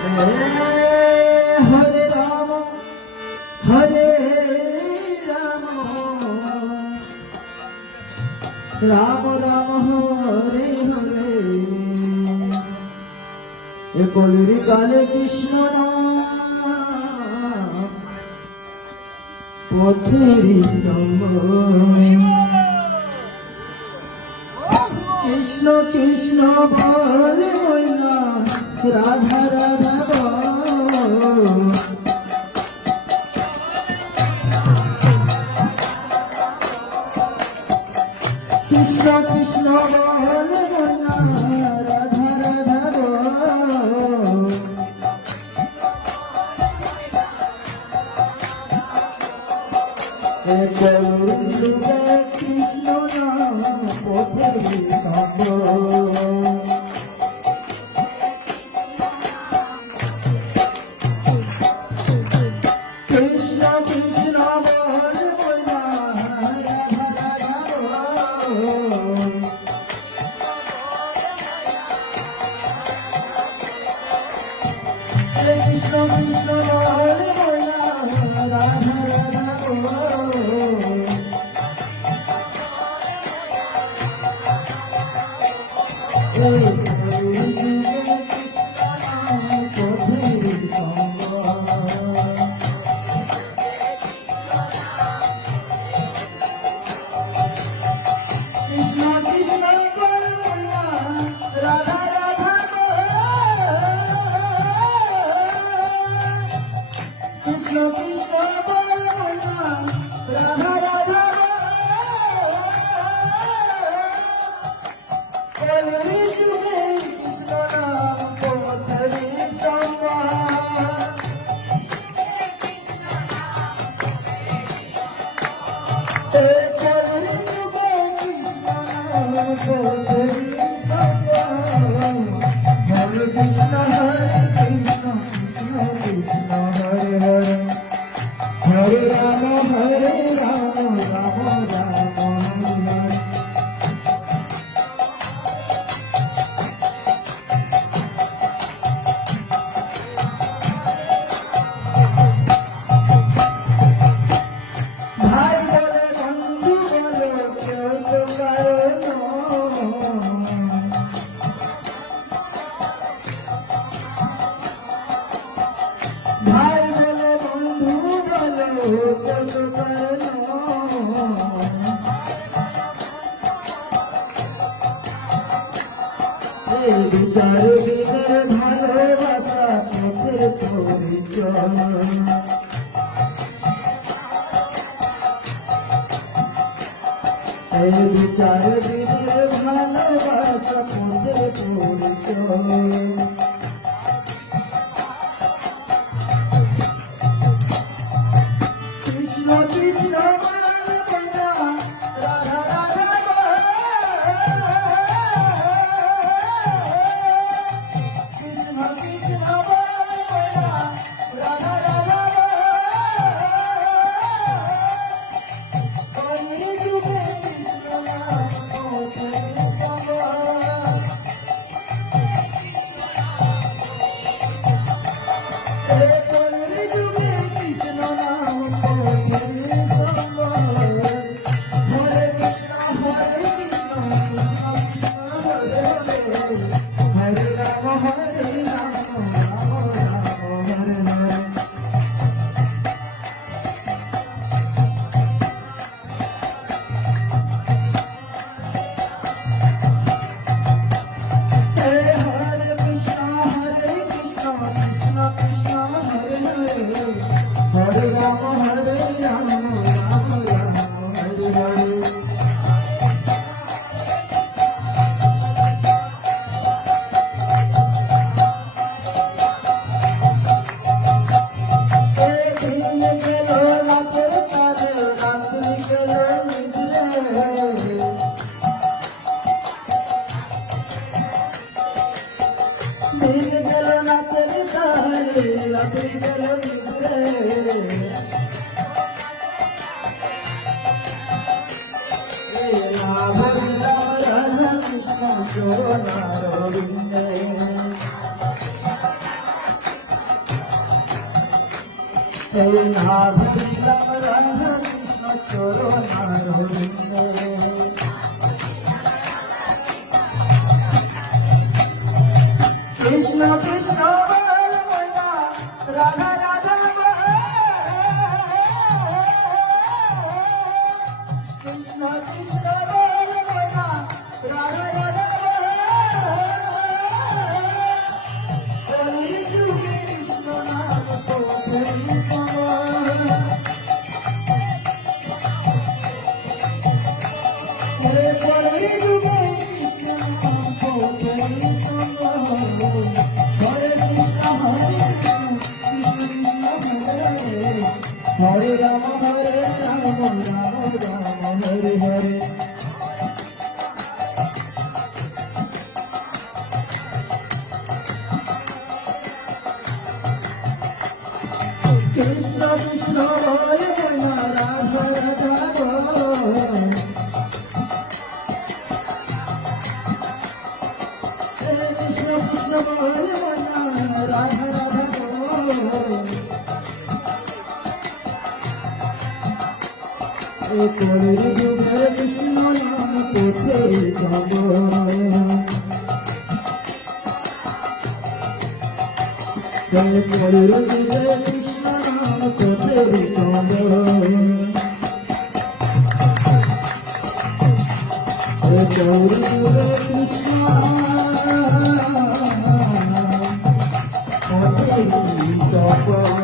हरे राम राम राम हरे हरे कलिर काले कृष्ण नाम पथेरी समय कृष्ण कृष्ण बोले ना राधा राधा बोल कृष्ण कृष्ण बोले ना राधा राधा बोल कृष्ण नाम पथेरी समय Krishna Krishna Radha Hare Rama Hare Rama Rama Rama Hare বিচার বিনের ভালোবাসা পথে পরিচয় বিচার বিনের ভালোবাসা পথে পরিচয় কৃষ্ণ কৃষ্ণ এই না ভুলিলাম রাধা কৃষ্ণ চরণ আরবিন্দে। কৃষ্ণ কৃষ্ণ বল মনা রাধা রাধা বল। কৃষ্ণ কৃষ্ণ বল মনা রাধা রাধা বল। কলি যুগে কৃষ্ণ নাম পথেই সমান। কলি যুগে কৃষ্ণ নাম পথেই সমান। হরে রাম রাম রাম হরে হরে। কৃষ্ণ কৃষ্ণ হরে রাধা রাধা বল। কৃষ্ণ কৃষ্ণ হরে রাধা রাধা বল। কলির যুগে কৃষ্ণ নাম পথেই সমান। কলির যুগে কৃষ্ণ নাম পথেই সমান। কলির যুগে কৃষ্ণ নাম পথেই সমান।